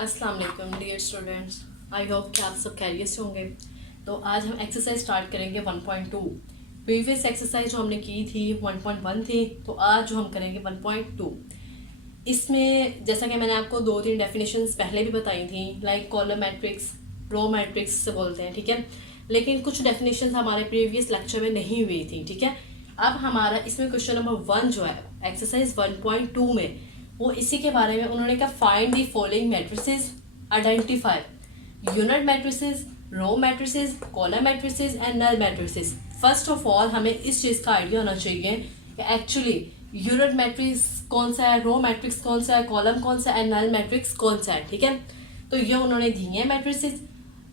अस्सलाम वालेकुम dear students. I hope कि आप सब खैरियत से होंगे। तो आज हम एक्सरसाइज स्टार्ट करेंगे 1.2। प्रीवियस एक्सरसाइज जो हमने की थी 1.1 थी, तो आज जो हम करेंगे 1.2। इसमें जैसा कि मैंने आपको 2-3 डेफिनेशंस पहले भी बताई थी, like column matrix, row matrix से बोलते हैं, ठीक है। लेकिन कुछ डेफिनेशंस हमारे प्रीवियस लेक्चर में नहीं हुई थी, ठीक है। अब हमारा इसमें क्वेश्चन नंबर 1 जो है एक्सरसाइज 1.2 में, वो इसी के बारे में उन्होंने कहा find the following matrices, identify unit matrices, row matrices, column matrices and null matrices. First of all हमें इस चीज़ का आइडिया होना चाहिए कि एक्चुअली यूनिट मैट्रिक्स कौन सा है, रो मैट्रिक्स कौन सा है, कॉलम कौन सा है एंड नल मैट्रिक्स कौन सा है, ठीक है। तो ये उन्होंने दी है मैट्रिसेस।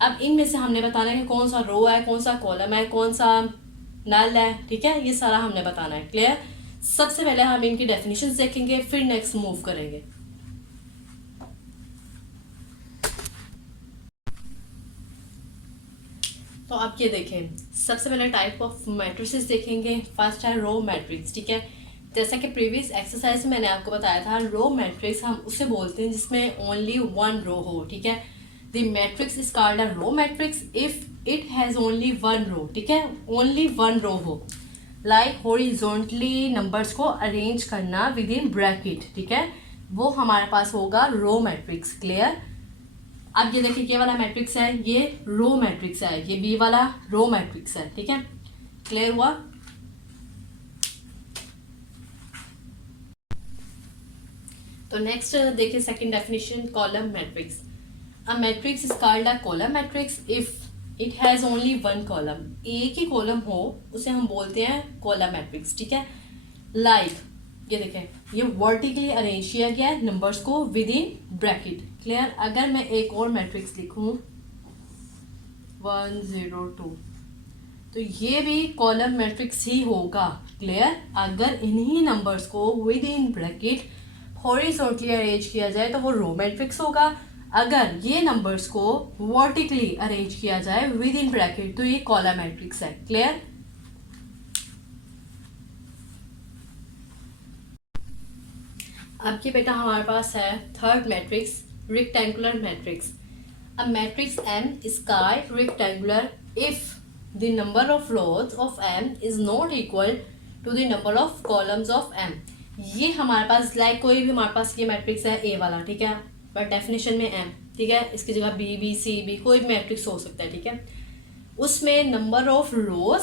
अब इनमें से हमने बताना है कि कौन सा रो है, कौन सा कॉलम है, कौन सा नल है, ठीक है। ये सारा हमने बताना है, क्लियर। सबसे पहले हम इनकी डेफिनेशंस देखेंगे, फिर नेक्स्ट मूव करेंगे। तो आप ये देखें, सबसे पहले टाइप ऑफ मैट्रिसेस देखेंगे। फर्स्ट है रो मैट्रिक्स, ठीक है। जैसा कि प्रीवियस एक्सरसाइज में मैंने आपको बताया था, रो मैट्रिक्स हम उसे बोलते हैं जिसमें ओनली वन रो हो, ठीक है। The matrix is called a row matrix if it has only one row, ठीक है, ओनली वन रो हो। लाइक हॉरिजॉन्टली नंबर्स को अरेंज करना विद इन ब्रैकेट, ठीक है, वो हमारे पास होगा रो मैट्रिक्स, क्लियर। अब ये देखिए, ये वाला मैट्रिक्स है, ये रो मैट्रिक्स है, ये बी वाला रो मैट्रिक्स है, ठीक है, क्लियर हुआ। तो नेक्स्ट देखिए second definition, column matrix. A matrix is called a column matrix if it has only one column. एक ही कॉलम हो उसे हम बोलते हैं कॉलम मैट्रिक्स, ठीक है। लाइक ये देखें, ये वर्टिकली अरेंज किया गया है नंबर्स को विद इन ब्रैकेट, क्लियर। अगर मैं एक और मैट्रिक्स लिखूं 102, तो ये भी कॉलम मैट्रिक्स ही होगा, क्लियर। अगर इन्हीं नंबर्स को with in bracket horizontally arrange किया जाए तो वो रो मैट्रिक्स होगा। अगर ये नंबर्स को वर्टिकली अरेंज किया जाए विद इन ब्रैकेट तो ये कॉलम मैट्रिक्स है, क्लियर। अब ये बेटा हमारे पास है third matrix, rectangular matrix. A matrix M is called rectangular if the number of rows of M is not equal to the number of columns of M। ये हमारे पास लाइक कोई भी हमारे पास ये मैट्रिक्स है A वाला, ठीक है, बट डेफिनेशन में M, ठीक है, इसकी जगह B B C B कोई भी मैट्रिक्स हो सकता है, ठीक है। उसमें नंबर ऑफ रोज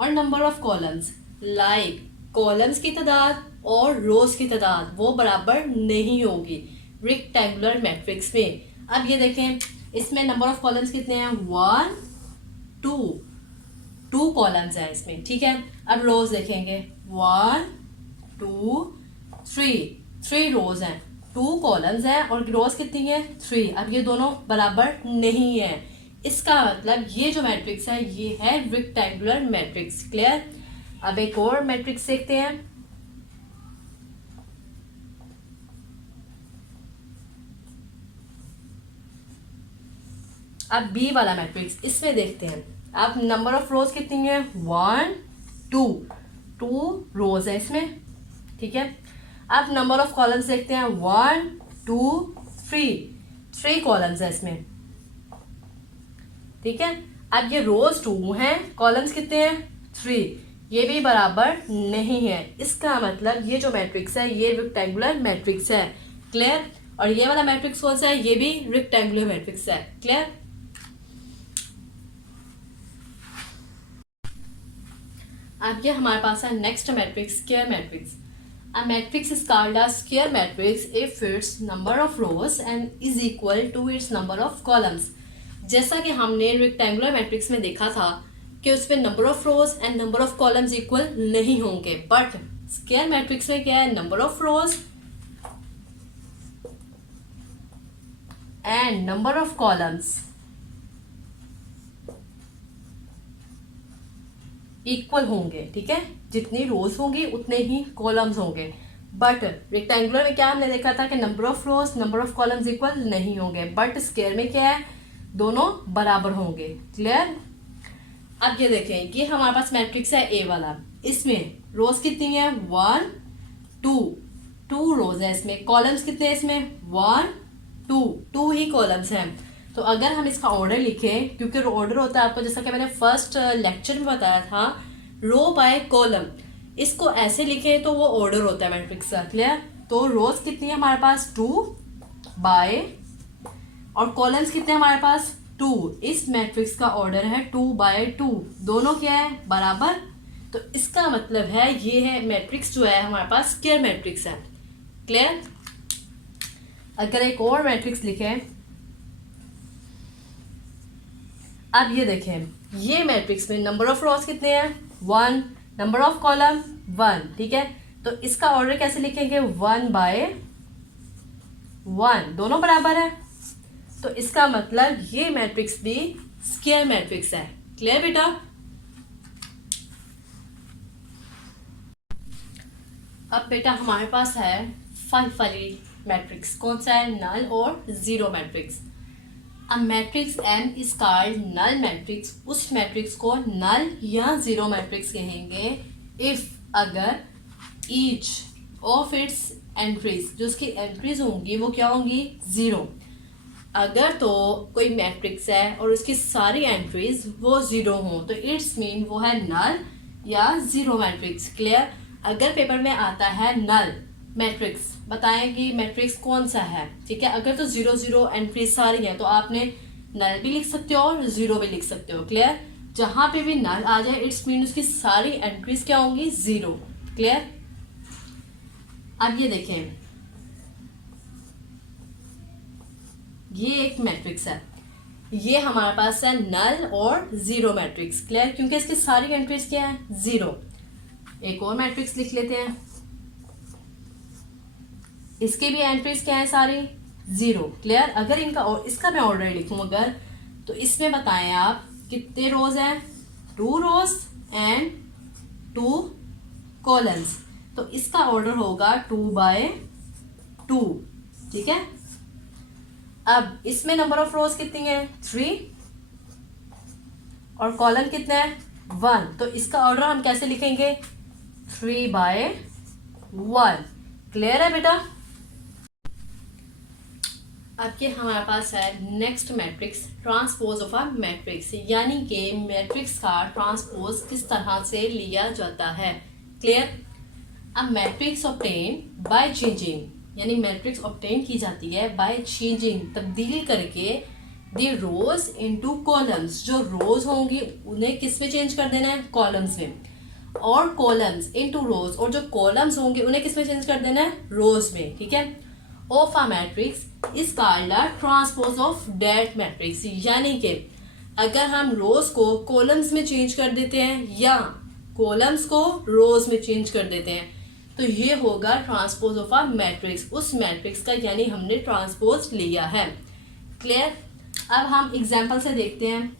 और number of columns, like columns की तादाद और रोज की तादाद वो बराबर नहीं होगी रेक्टेंगुलर मैट्रिक्स में। अब ये देखें, इसमें नंबर ऑफ कॉलम्स कितने हैं, 1 2 कॉलम्स हैं इसमें, ठीक है। अब रोज देखेंगे 1 2 3 रोज हैं, 2 कॉलम्स हैं और रोज कितनी है 3। अब ये दोनों बराबर नहीं है, इसका मतलब ये जो मैट्रिक्स है ये है रेक्टेंगुलर मैट्रिक्स, क्लियर। अब एक और मैट्रिक्स देखते हैं। अब बी वाला मैट्रिक्स, इसमें देखते हैं। अब नंबर ऑफ रोज कितनी है 1 2 रोज है इसमें, ठीक है। अब नंबर ऑफ कॉलम्स देखते हैं 1 2 3 कॉलम्स है इसमें, ठीक है। अब ये रोज 2 हैं, कॉलम्स कितने हैं 3, ये भी बराबर नहीं है, इसका मतलब ये जो मैट्रिक्स है ये रेक्टेंगुलर मैट्रिक्स है, क्लियर। और ये वाला मैट्रिक्स कौन सा है, ये भी रेक्टेंगुलर मैट्रिक्स है, क्लियर। अब ये हमारे पास है next matrix, square matrix. A matrix is called a square matrix if its number of rows and is equal to its number of columns. जैसा कि हमने रेक्टेंगुलर मैट्रिक्स में देखा था कि उसमें number of rows and number of columns equal नहीं होंगे, बट स्क्वायर मैट्रिक्स में क्या है, number of rows and number of columns equal होंगे, ठीक है। जितनी रोज होंगी उतने ही कॉलम्स होंगे, बट रेक्टेंगुलर में क्या हमने देखा था कि number of rose number of columns equal नहीं होंगे, बट स्क्वायर में क्या है, दोनों बराबर होंगे, क्लियर। अब ये देखें, ये हमारे पास मैट्रिक्स है ए वाला, इसमें रोज कितनी है 1 2 2 रोज है इसमें, कॉलम्स कितने हैं इसमें 1 2, 2 ही कॉलम्स हैं। तो अगर हम इसका ऑर्डर लिखें, क्योंकि ऑर्डर होता है आपको जैसा कि मैंने फर्स्ट लेक्चर में बताया था रो बाय कॉलम, इसको ऐसे लिखें तो वो ऑर्डर होता है मैट्रिक्स का। क्लियर? तो रोज कितनी है हमारे पास 2 बाय, और कॉलम्स कितने हैं हमारे पास 2। इस मैट्रिक्स का ऑर्डर है 2 बाय 2, दोनों क्या है बराबर। तो इसका मतलब है ये है मैट्रिक्स जो है हमारे पास स्क्वायर मैट्रिक्स है। क्लियर? अगर एक और मैट्रिक्स लिखें, अब ये देखें ये मैट्रिक्स में नंबर ऑफ रोज कितने हैं 1, नंबर ऑफ कॉलम 1, ठीक है। तो इसका ऑर्डर कैसे लिखेंगे 1 बाय 1, दोनों बराबर है। तो इसका मतलब ये मैट्रिक्स भी स्क्वायर मैट्रिक्स है। क्लियर बेटा? अब बेटा हमारे पास है 5 वाली मैट्रिक्स, कौन सा है नल और जीरो मैट्रिक्स। अब matrix M is called null matrix, उस मैट्रिक्स को नल या जीरो मैट्रिक्स कहेंगे इफ अगर ईच ऑफ इट्स एंट्रीज, जो उसकी एंट्रीज होंगी वो क्या होंगी जीरो। अगर तो कोई मैट्रिक्स है और उसकी सारी एंट्रीज वो जीरो हों तो इट्स मीन वो है नल या जीरो मैट्रिक्स। क्लियर? अगर पेपर में आता है नल मैट्रिक्स, बताएंगे मैट्रिक्स कौन सा है, ठीक है। अगर तो जीरो जीरो एंट्रीज सारी हैं तो आपने नल भी लिख सकते हो और जीरो भी लिख सकते हो। क्लियर? जहां पे भी नल आ जाए इट्स मीन उसकी सारी एंट्रीज क्या होंगी जीरो। क्लियर? अब ये देखें ये एक मैट्रिक्स है, ये हमारे पास है नल और जीरो मैट्रिक्स। क्लियर? क्योंकि इसकी सारी एंट्रीज क्या है जीरो। एक और मैट्रिक्स लिख लेते हैं, इसके भी एंट्रीज क्या है सारी जीरो। क्लियर? अगर इनका और इसका मैं ऑर्डर लिखूं अगर, तो इसमें बताएं आप कितने रोज हैं 2 रोज एंड 2 कॉलम्स। तो इसका ऑर्डर होगा 2 बाय 2, ठीक है। अब इसमें नंबर ऑफ रोज कितनी है 3 और कॉलम कितने हैं 1, तो इसका ऑर्डर हम कैसे लिखेंगे 3 बाय 1। क्लियर है बेटा? अब ये हमारे पास है next matrix transpose of a matrix, यानी कि मैट्रिक्स का ट्रांसपोज किस तरह से लिया जाता है। क्लियर? अब मैट्रिक्स ऑब्टेन बाय चेंजिंग, यानी मैट्रिक्स ऑब्टेन की जाती है बाय चेंजिंग, तब्दील करके दी रोज इनटू कॉलम्स। जो रोज होंगी उन्हें किस में चेंज कर देना है कॉलम्स में, और कॉलम्स इनटू रोज, और जो कॉलम्स होंगे उन्हें किस में चेंज कर देना है रोज में, ठीक है। Of a matrix is called a transpose of that matrix, यानी कि अगर हम रोज को कॉलम्स में चेंज कर देते हैं या कॉलम्स को रोज में चेंज कर देते हैं तो ये होगा ट्रांसपोज ऑफ अ मैट्रिक्स, उस मैट्रिक्स का, यानी हमने ट्रांसपोज लिया है। क्लियर? अब हम एग्जाम्पल से देखते हैं।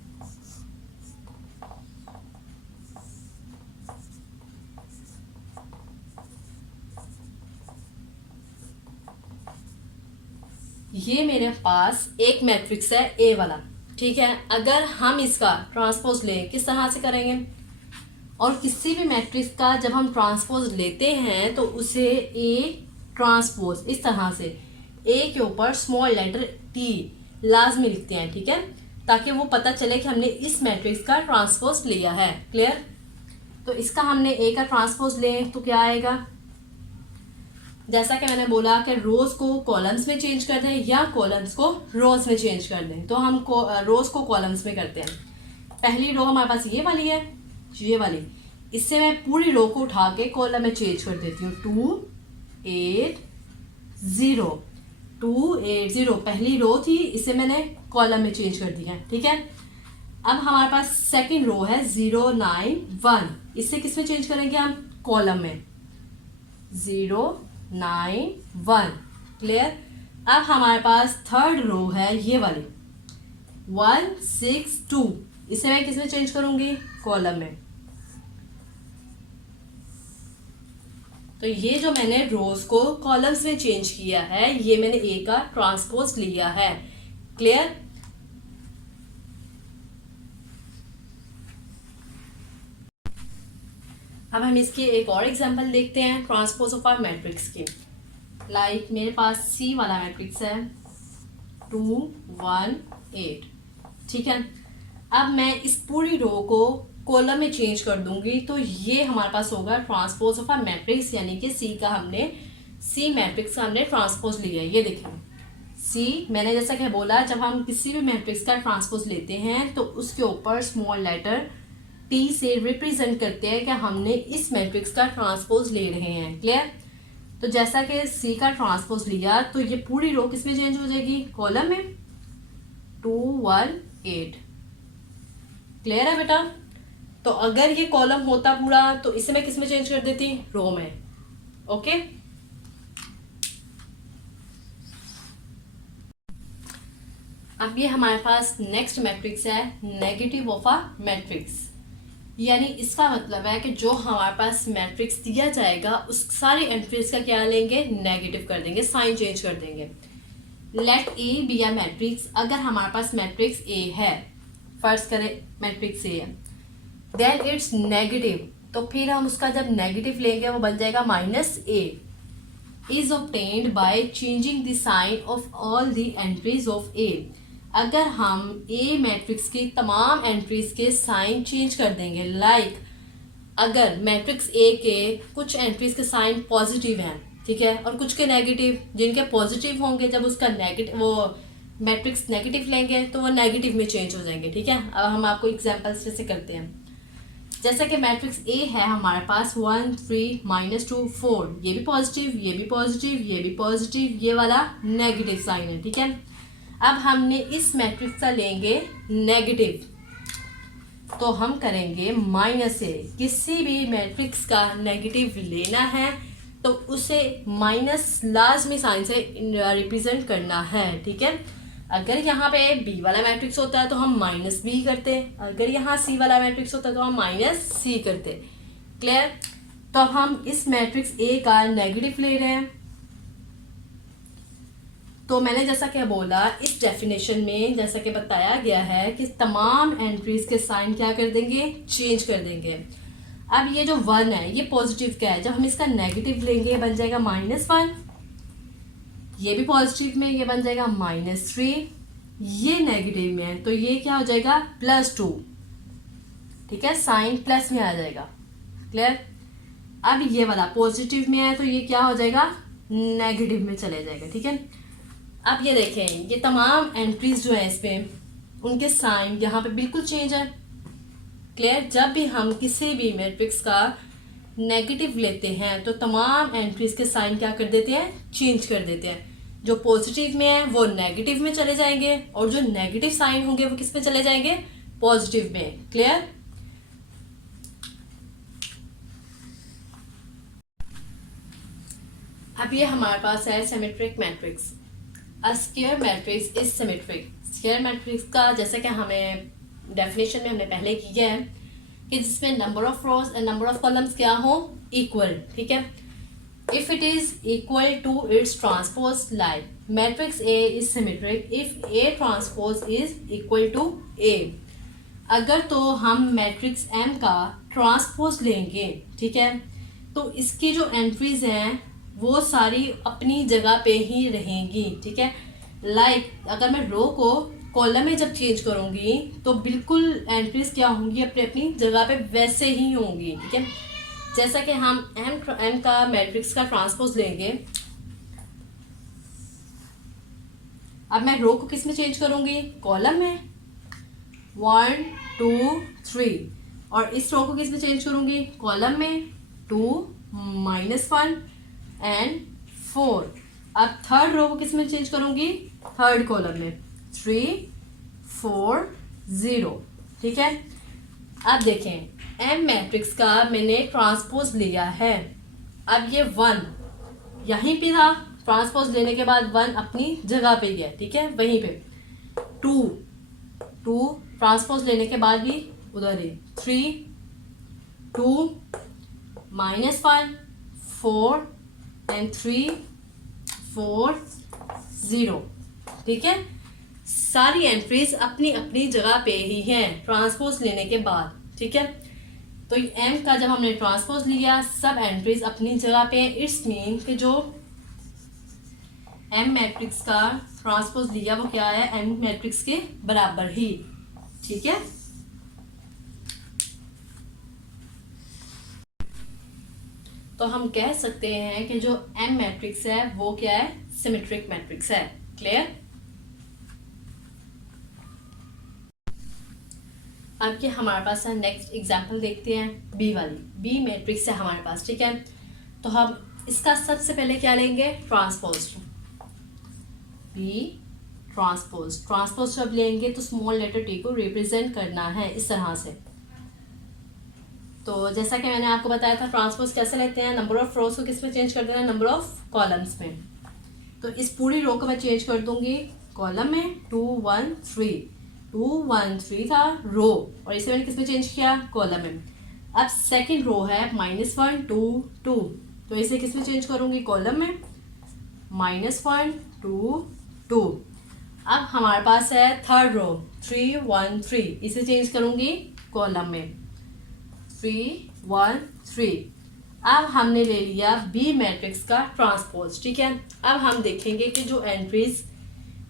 ये मेरे पास एक मैट्रिक्स है ए वाला, ठीक है। अगर हम इसका ट्रांसपोज लें किस तरह से करेंगे, और किसी भी मैट्रिक्स का जब हम ट्रांसपोज लेते हैं तो उसे ए ट्रांसपोज इस तरह से ए के ऊपर स्मॉल लेटर टी लाजमी लिखते हैं, ठीक है, ताकि वो पता चले कि हमने इस मैट्रिक्स का ट्रांसपोज लिया है। क्लियर? तो इसका हमने ए का ट्रांसपोज लें तो क्या आएगा, जैसा कि मैंने बोला कि रोज को कॉलम्स में चेंज कर दें या कॉलम्स को रोज में चेंज कर दें, तो हम रोज को कॉलम्स में करते हैं। पहली रो हमारे पास ये वाली है, ये वाली, इससे मैं पूरी रो को उठा के कॉलम में चेंज कर देती हूँ। 2 8 0 2 8 0 पहली रो थी, इसे मैंने कॉलम में चेंज कर दिया, ठीक है। अब हमारे पास सेकंड रो है 0 9 1, इससे किस में चेंज करेंगे हम कॉलम में 0 9 1। क्लियर? अब हमारे पास थर्ड रो है ये वाली 1 6 2, इसे मैं किस में चेंज करूंगी कॉलम में। तो ये जो मैंने रोज को कॉलम्स में चेंज किया है ये मैंने ए का ट्रांसपोज लिया है। क्लियर? अब हम इसकी एक और एग्जांपल देखते हैं ट्रांसपोज ऑफ आर मैट्रिक्स की। लाइक मेरे पास सी वाला मैट्रिक्स है 2 1 8, ठीक है। अब मैं इस पूरी रो को कॉलम में चेंज कर दूंगी तो ये हमारे पास होगा ट्रांसपोज ऑफ अ मैट्रिक्स, यानी कि सी मैट्रिक्स का हमने ट्रांसपोज लिया है। ये देखिए सी, मैंने जैसा कि बोला जब हम किसी भी मैट्रिक्स का ट्रांसपोज लेते हैं तो उसके ऊपर स्मॉल लेटर टी से रिप्रेजेंट करते हैं कि हमने इस मैट्रिक्स का ट्रांसपोज ले रहे हैं। क्लियर? तो जैसा कि सी का ट्रांसपोज लिया तो ये पूरी रो किस में चेंज हो जाएगी? कॉलम में 2 1 8। क्लियर है बेटा? तो अगर ये कॉलम होता पूरा तो इसे मैं किस में चेंज कर देती? रो में। ओके, अब ये हमारे पास नेक्स्ट मैट्रिक्स है नेगेटिव ऑफ अ मैट्रिक्स, यानी इसका मतलब है कि जो हमारे पास मैट्रिक्स दिया जाएगा उस सारी एंट्रीज का क्या लेंगे? नेगेटिव कर देंगे, साइन चेंज कर देंगे। Let A B a matrix, अगर हमारे पास मैट्रिक्स ए है, फर्ज करें मैट्रिक्स ए है, देन इट्स नेगेटिव, तो फिर हम उसका जब नेगेटिव लेंगे वो बन जाएगा -a is obtained by changing the sign of all the entries of A. अगर हम ए मैट्रिक्स की तमाम एंट्रीज के साइन चेंज कर देंगे, लाइक अगर मैट्रिक्स ए के कुछ एंट्रीज के साइन पॉजिटिव हैं, ठीक है, और कुछ के नेगेटिव, जिनके पॉजिटिव होंगे जब उसका नेगेटिव वो मैट्रिक्स नेगेटिव लेंगे तो वो नेगेटिव में चेंज हो जाएंगे। ठीक है, अब हम आपको एग्जांपल्स जैसे करते हैं। जैसा कि मैट्रिक्स ए है हमारे पास 1 3 -2 4, ये भी पॉजिटिव, ये भी पॉजिटिव, ये भी पॉजिटिव, ये वाला नेगेटिव साइन है। ठीक है, अब हमने इस मैट्रिक्स का लेंगे नेगेटिव, तो हम करेंगे -a। किसी भी मैट्रिक्स का नेगेटिव लेना है तो उसे माइनस लाजमी साइन से रिप्रेजेंट करना है। ठीक है, अगर यहाँ पे बी वाला मैट्रिक्स होता है तो हम -b करते, अगर यहाँ सी वाला मैट्रिक्स होता है तो हम -c करते। क्लियर? तो अब हम इस मैट्रिक्स ए का नेगेटिव ले रहे हैं, तो मैंने जैसा कि बोला इस डेफिनेशन में जैसा कि बताया गया है कि तमाम एंट्रीज के साइन क्या कर देंगे? चेंज कर देंगे। अब ये जो 1 है ये पॉजिटिव का है, जब हम इसका नेगेटिव लेंगे बन जाएगा -1, ये भी पॉजिटिव में, ये बन जाएगा -3, ये नेगेटिव में है तो ये क्या हो जाएगा? +2। ठीक है, साइन प्लस में आ जाएगा। क्लियर? अब ये वाला पॉजिटिव में है तो ये क्या हो जाएगा? नेगेटिव में चले जाएगा। ठीक है, अब ये देखें ये तमाम एंट्रीज जो है इसमें उनके साइन यहाँ पे बिल्कुल चेंज है। क्लियर? जब भी हम किसी भी मैट्रिक्स का नेगेटिव लेते हैं तो तमाम एंट्रीज के साइन क्या कर देते हैं? चेंज कर देते हैं। जो पॉजिटिव में है वो नेगेटिव में चले जाएंगे और जो नेगेटिव साइन होंगे वो किस में चले जाएंगे? पॉजिटिव में। क्लियर? अब ये हमारे पास है symmetric matrix. A square matrix is symmetric. Square matrix का जैसे कि हमें डेफिनेशन में हमने पहले किया है कि जिसमें number of rows and number of columns क्या हो? इक्वल। ठीक है, if it is equal to its transpose, like matrix A is symmetric if A transpose is equal to A. अगर तो हम मैट्रिक्स एम का ट्रांसपोज लेंगे, ठीक है, तो इसकी जो एंट्रीज हैं वो सारी अपनी जगह पे ही रहेंगी। ठीक है, लाइक अगर मैं रो को कॉलम में जब चेंज करूंगी तो बिल्कुल एंट्रीज क्या होंगी? अपनी अपनी जगह पे वैसे ही होंगी। ठीक है, जैसा कि हम एम का मैट्रिक्स का ट्रांसपोज लेंगे, अब मैं रो को किस में चेंज करूंगी? कॉलम में 1 2 3, और इस रो को किस में चेंज करूंगी? कॉलम में 2 -1 एंड 4। अब थर्ड रो को किस में चेंज करूंगी? थर्ड कॉलम में 3 4 0। ठीक है, अब देखें एम मैट्रिक्स का मैंने ट्रांसपोज लिया है। अब ये 1 यहीं पे था, ट्रांसपोज लेने के बाद 1 अपनी जगह पे गया। ठीक है, वहीं पे 2 ट्रांसपोज लेने के बाद भी उधर ही 3 2 -1 4 एंड 3 4 0। ठीक है, सारी एंट्रीज अपनी अपनी जगह पे ही हैं ट्रांसपोज लेने के बाद। ठीक है, तो एम का जब हमने ट्रांसपोज लिया सब एंट्रीज अपनी जगह पे, इट्स मीन कि जो एम मैट्रिक्स का ट्रांसपोज लिया वो क्या है, एम मैट्रिक्स के बराबर ही, ठीक है। तो हम कह सकते हैं कि जो एम मैट्रिक्स है वो क्या है, सिमेट्रिक मैट्रिक्स है। क्लियर। अब ये हमारे पास है, नेक्स्ट एग्जांपल देखते हैं, बी वाली, बी मैट्रिक्स है हमारे पास, ठीक है। तो हम इसका सबसे पहले क्या लेंगे, ट्रांसपोज, बी ट्रांसपोज। ट्रांसपोज जब लेंगे तो स्मॉल लेटर टी को रिप्रेजेंट करना है इस तरह से। तो जैसा कि मैंने आपको बताया था, ट्रांसपोज कैसे लेते हैं, नंबर ऑफ रोज को किस में चेंज कर देना, नंबर ऑफ कॉलम्स में। तो इस पूरी रो को मैं चेंज कर दूंगी कॉलम में, 2 1 3, 2 1 3 था रो, और इसे मैंने किस में चेंज किया, कॉलम में। अब सेकंड रो है -1 2 2, तो इसे किस में चेंज करूंगी, कॉलम में, -1 2 2। अब हमारे पास है थर्ड रो 3 1 3, इसे चेंज करूंगी कॉलम में, 3 1 3। अब हमने ले लिया बी मैट्रिक्स का ट्रांसपोज, ठीक है। अब हम देखेंगे कि जो एंट्रीज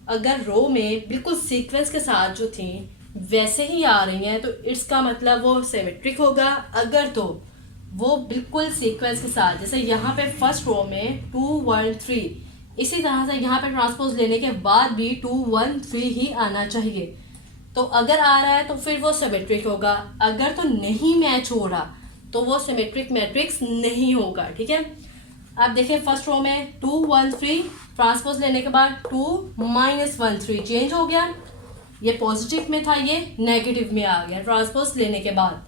अगर रो में बिल्कुल सीक्वेंस के साथ जो थी वैसे ही आ रही हैं तो इसका मतलब वो सिमेट्रिक होगा। अगर तो वो बिल्कुल सीक्वेंस के साथ, जैसे यहाँ पे फर्स्ट रो में 2 1 3, इसी तरह से यहाँ पे ट्रांसपोज लेने के बाद भी 2 1 3 ही आना चाहिए। तो अगर आ रहा है तो फिर वो सिमेट्रिक होगा, अगर तो नहीं मैच हो रहा तो वो सिमेट्रिक मैट्रिक्स नहीं होगा, ठीक है। अब देखिए फर्स्ट रो में 2 1 3, ट्रांसपोज लेने के बाद 2 -1 3 चेंज हो गया, ये पॉजिटिव में था, ये नेगेटिव में आ गया ट्रांसपोज लेने के बाद।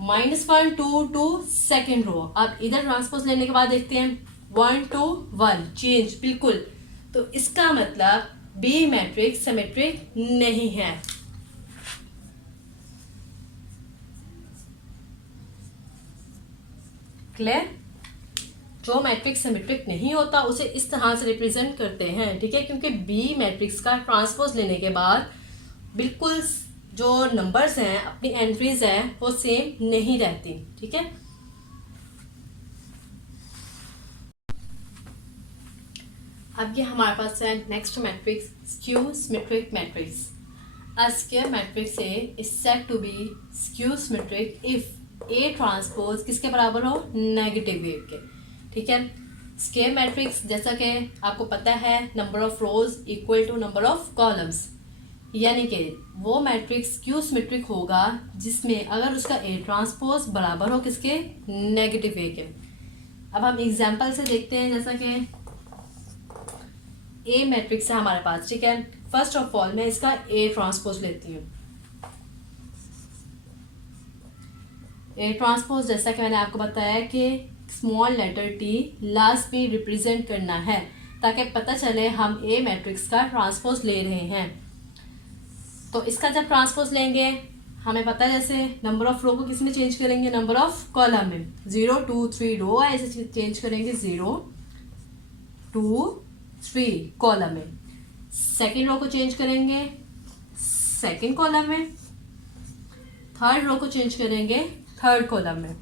-1 2 2 सेकेंड रो, अब इधर ट्रांसपोज लेने के बाद देखते हैं 1 2 1 चेंज बिल्कुल। तो इसका मतलब बी मैट्रिक्स सिमेट्रिक नहीं है। क्लियर। जो मैट्रिक्स सिमेट्रिक नहीं होता उसे इस तरह से रिप्रेजेंट करते हैं, ठीक है, क्योंकि बी मैट्रिक्स का ट्रांसपोज लेने के बाद बिल्कुल जो नंबर्स हैं, अपनी एंट्रीज हैं, वो सेम नहीं रहती, ठीक है। अब ये हमारे पास है next matrix, skew symmetric matrix. A square matrix A is said to be skew symmetric if A transpose किसके बराबर हो, -8 के, ठीक है। स्क्वायर मैट्रिक्स जैसा कि आपको पता है, number of rows equal to number of columns, यानी कि वो मैट्रिक्स स्क्यू सिमेट्रिक होगा जिसमें अगर उसका A ट्रांसपोज बराबर हो किसके, -8 के। अब हम एग्जांपल से देखते हैं, जैसा कि ए मैट्रिक्स है हमारे पास, ठीक है। फर्स्ट ऑफ ऑल मैं इसका ए ट्रांसपोज लेती हूँ। ए ट्रांसपोज जैसा कि मैंने आपको बताया कि स्मॉल लेटर टी लास्ट में रिप्रेजेंट करना है ताकि पता चले हम ए मैट्रिक्स का ट्रांसपोज ले रहे हैं। तो इसका जब ट्रांसपोज लेंगे हमें पता है, जैसे नंबर ऑफ रो को किस में चेंज करेंगे, नंबर ऑफ कॉलम में। 0 2 3 रो है, ऐसे चेंज करेंगे 0 2 3 कॉलम में। सेकेंड रो को चेंज करेंगे सेकेंड कॉलम में, थर्ड रो को चेंज करेंगे थर्ड कॉलम में,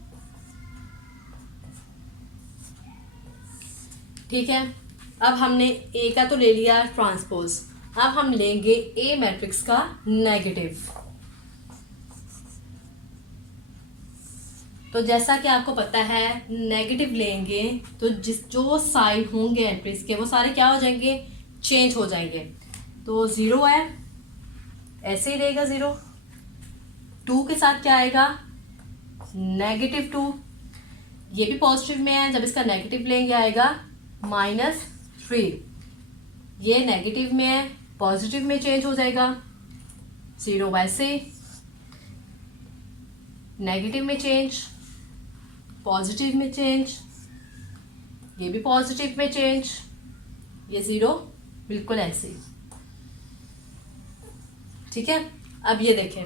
ठीक है। अब हमने ए का तो ले लिया ट्रांसपोज, अब हम लेंगे ए मैट्रिक्स का नेगेटिव। तो जैसा कि आपको पता है, नेगेटिव लेंगे तो जो साइड होंगे एंट्रीज के वो सारे क्या हो जाएंगे, चेंज हो जाएंगे। तो 0 है, ऐसे ही रहेगा 0। 2 के साथ क्या आएगा, -2, ये भी पॉजिटिव में है, जब इसका नेगेटिव लेंगे आएगा -3। ये नेगेटिव में है, पॉजिटिव में चेंज हो जाएगा। 0 वैसे, नेगेटिव में चेंज, पॉजिटिव में चेंज, ये भी पॉजिटिव में चेंज, ये 0 बिल्कुल ऐसे, ठीक है। अब ये देखें,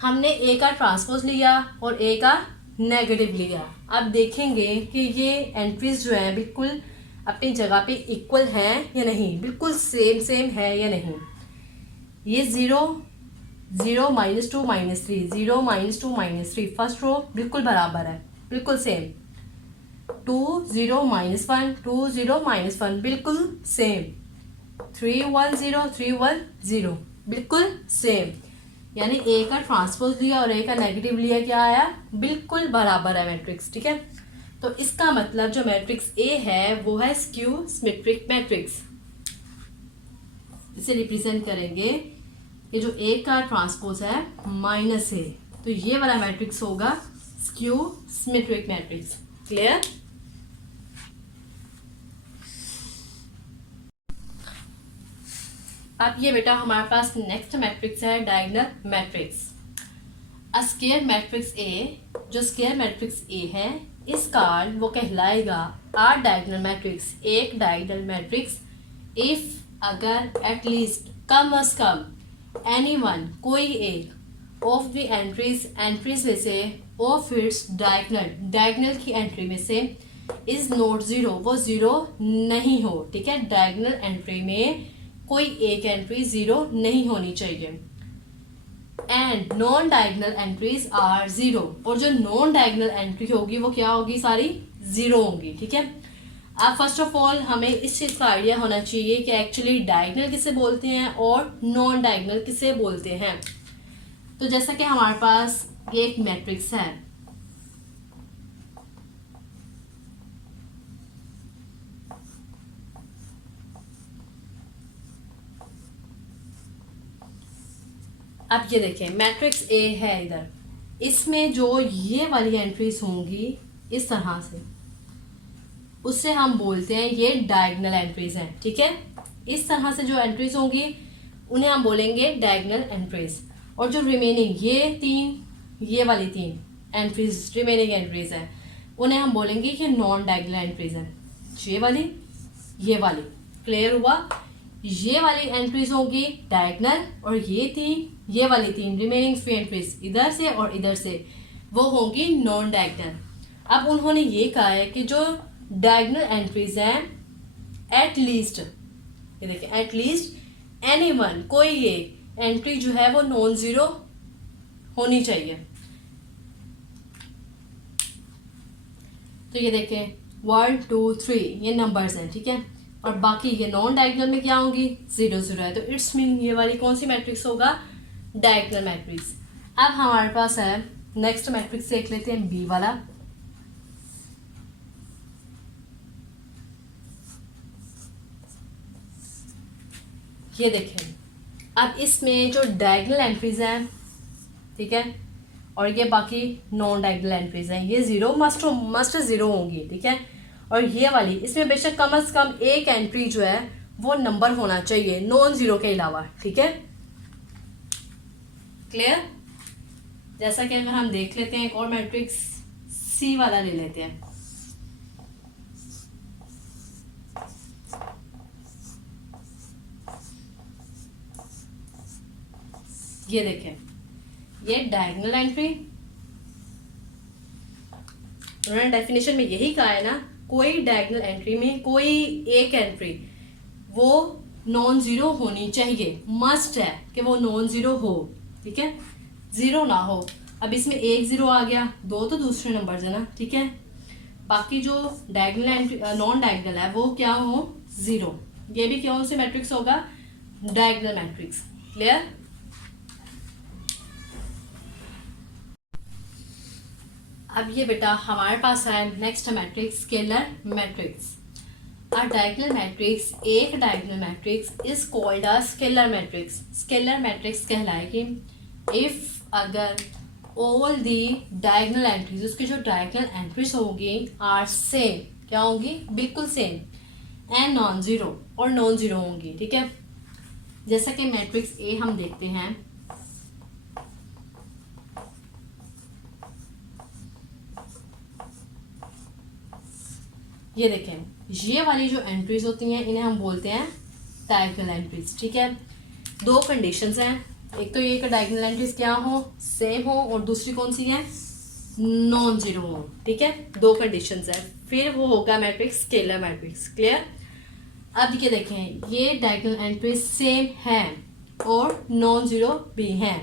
हमने ए का ट्रांसपोज लिया और ए का नेगेटिव लिया। अब देखेंगे कि ये एंट्रीज जो है बिल्कुल अपनी जगह पे इक्वल हैं या नहीं, बिल्कुल सेम है या नहीं। ये 0 0 -2 -3 0 -2 -3 फर्स्ट रो बिल्कुल बराबर है, बिल्कुल सेम। 2 0 -1 2 0 -1 बिल्कुल सेम, 3 1 0 3 1 0 बिल्कुल सेम। यानी ए का ट्रांसपोज लिया और ए का नेगेटिव लिया, क्या आया, बिल्कुल बराबर है मैट्रिक्स। ठीक है, तो इसका मतलब जो मैट्रिक्स ए है वो है स्क्यू सिमेट्रिक मैट्रिक्स। इसे रिप्रेजेंट करेंगे कि जो ए का ट्रांसपोज है -a, तो ये वाला मैट्रिक्स होगा स्क्यू सिमेट्रिक मैट्रिक्स। क्लियर? अब ये बेटा हमारे पास नेक्स्ट मैट्रिक्स है diagonal matrix. A square matrix A, जो स्क्वायर मैट्रिक्स ए है इसका वो कहलाएगा आ डायगोनल मैट्रिक्स, एक डायगोनल मैट्रिक्स इफ अगर एटलीस्ट कम अज कम एनी वन कोई एक ऑफ द एंट्रीज में से ऑफ इट्स डायगोनल की एंट्री में से इज नॉट जीरो, वो जीरो नहीं हो। ठीक है, डायगोनल एंट्री में कोई एक एंट्री जीरो नहीं होनी चाहिए। And non diagonal entries are zero, और जो नॉन डायगोनल एंट्री होगी वो क्या होगी, सारी जीरो होंगी। ठीक है, अब फर्स्ट ऑफ ऑल हमें इस चीज़ का आइडिया होना चाहिए कि एक्चुअली डायगोनल किसे बोलते हैं और नॉन डायगोनल किसे बोलते हैं। तो जैसा कि हमारे पास ये एक मैट्रिक्स है, अब ये देखें मैट्रिक्स ए है इधर, इसमें जो ये वाली एंट्रीज होंगी इस तरह से, उससे हम बोलते हैं ये डायगोनल एंट्रीज हैं। ठीक है, इस तरह से जो एंट्रीज होंगी उन्हें हम बोलेंगे डायगोनल एंट्रीज, और जो रिमेनिंग ये वाली तीन एंट्रीज रिमेनिंग एंट्रीज हैं उन्हें हम बोलेंगे कि नॉन डायगोनल एंट्रीज हैं। ये वाली क्लियर हुआ? ये वाली एंट्रीज होंगी डायगोनल, और ये वाली तीन रिमेनिंग 3 एंट्रीज इधर से और इधर से वो होंगी नॉन डायगोनल। अब उन्होंने ये कहा है कि जो डायगोनल एंट्रीज हैं एटलीस्ट, ये देखिए एटलीस्ट एनी वन कोई एक एंट्री जो है वो नॉन जीरो होनी चाहिए। तो ये देखें 1 2 3 ये नंबर्स हैं। ठीक है, और बाकी ये नॉन डायगोनल में क्या होंगी, 0 0 है, तो इट्स मीन ये वाली कौन सी मैट्रिक्स होगा, डायगोनल मैट्रिक्स। अब हमारे पास है नेक्स्ट मैट्रिक्स देख लेते हैं बी वाला। ये देखें, अब इसमें जो डायगोनल एंट्रीज हैं, ठीक है, और ये बाकी नॉन डायगोनल एंट्रीज हैं, ये जीरो मस्ट जीरो होंगी। ठीक है, और ये वाली इसमें बेशक कम से कम एक एंट्री जो है वो नंबर होना चाहिए नॉन जीरो के अलावा। ठीक है, क्लियर? जैसा कि अगर हम देख लेते हैं एक और मैट्रिक्स सी वाला ले लेते हैं। ये देखें, ये डायगोनल एंट्री, उन्होंने डेफिनेशन में यही कहा है ना, कोई डायगोनल एंट्री में कोई एक एंट्री वो नॉन जीरो होनी चाहिए, मस्ट है कि वो नॉन जीरो हो। ठीक है, जीरो ना हो। अब इसमें एक जीरो आ गया, दो तो दूसरे नंबर है ना। ठीक है, बाकी जो डायगोनल एंट्री नॉन डायगोनल है वो क्या हो, जीरो। ये भी कौन सी मैट्रिक्स होगा, डायगोनल मैट्रिक्स। क्लियर? अब ये बेटा हमारे पास है next matrix scalar matrix. A diagonal matrix, एक diagonal matrix is called a scalar matrix. Scalar matrix कहलाएगी इफ अगर ऑल दी डायगोनल एंट्रीज, उसकी जो डायगोनल एंट्रीज होंगी आर सेम, क्या होंगी, बिल्कुल सेम, एंड नॉन जीरो, और नॉन जीरो होंगी। ठीक है, जैसा कि मैट्रिक्स ए हम देखते हैं, ये देखें, ये वाली जो एंट्रीज होती हैं इन्हें हम बोलते हैं डायगोनल एंट्रीज। ठीक है, दो कंडीशंस हैं, एक तो ये कि डायगोनल एंट्रीज क्या हो, सेम हो, और दूसरी कौन सी है, नॉन जीरो हो। ठीक है, दो कंडीशंस हैं, फिर वो होगा मैट्रिक्स स्केलर मैट्रिक्स। क्लियर? अब ये देखें, ये डायगोनल एंट्रीज सेम हैं और नॉन जीरो भी हैं।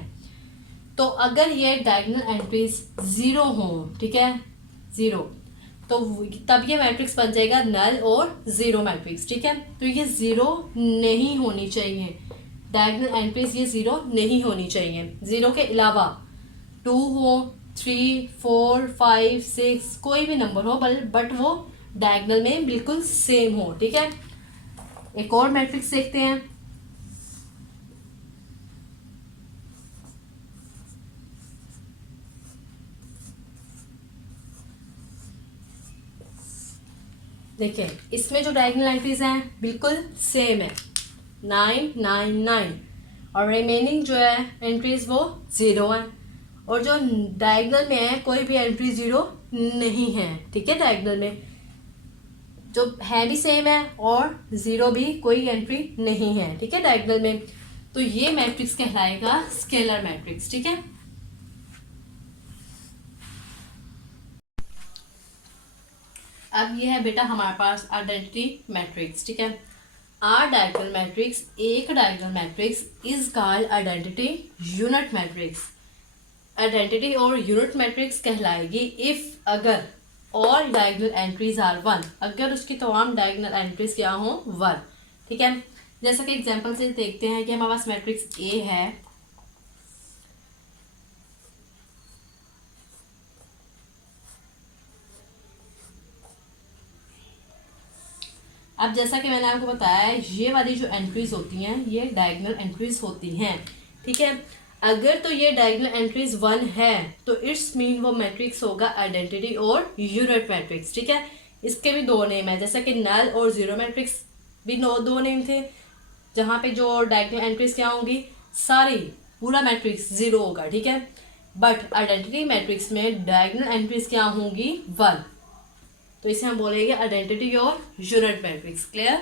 तो अगर ये डायगोनल एंट्रीज जीरो हो, ठीक है, जीरो, तो तब ये मैट्रिक्स बन जाएगा नल और ज़ीरो मैट्रिक्स, ठीक है। तो ये ज़ीरो नहीं होनी चाहिए, डायगोनल एंट्रीज ये ज़ीरो नहीं होनी चाहिए। ज़ीरो के अलावा 2 हो, 3, 4, 5, 6 कोई भी नंबर हो बट वो डायगोनल में बिल्कुल सेम हो, ठीक है। एक और मैट्रिक्स देखते हैं। देखिए इसमें जो डायगोनल एंट्रीज हैं बिल्कुल सेम है, 9, 9, 9, और रिमेनिंग जो है एंट्रीज वो 0 है, और जो डायगोनल में है कोई भी एंट्री 0 नहीं है, ठीक है। डायगोनल में जो है भी सेम है और 0 भी कोई एंट्री नहीं है, ठीक है, डायगोनल में। तो ये मैट्रिक्स कहलाएगा स्केलर मैट्रिक्स, ठीक है। अब ये है बेटा हमारे पास आइडेंटिटी मैट्रिक्स, ठीक है। आर डायगोनल मैट्रिक्स, एक diagonal matrix is called identity unit matrix. Identity और यूनिट मैट्रिक्स कहलाएगी इफ अगर ऑल डायगोनल एंट्रीज आर 1, अगर उसकी तमाम डायगोनल एंट्रीज क्या हो 1, ठीक है। जैसा कि एग्जांपल से देखते हैं कि हमारे पास मैट्रिक्स ए है, अब जैसा कि मैंने आपको बताया है ये वाली जो एंट्रीज होती हैं ये डायगोनल एंट्रीज होती हैं, ठीक है। अगर तो ये डायगोनल एंट्रीज 1 है तो इट्स मीन वो मैट्रिक्स होगा आइडेंटिटी और यूनिट मैट्रिक्स, ठीक है। इसके भी दो नेम है, जैसा कि नल और ज़ीरो मैट्रिक्स भी दो नेम थे, जहाँ पे जो डायगोनल एंट्रीज क्या होंगी सारी पूरा मैट्रिक्स 0 होगा, ठीक है। बट आइडेंटिटी मैट्रिक्स में डायगोनल एंट्रीज क्या होंगी 1, तो इसे हम बोलेंगे आइडेंटिटी और यूनिट मैट्रिक्स। क्लियर।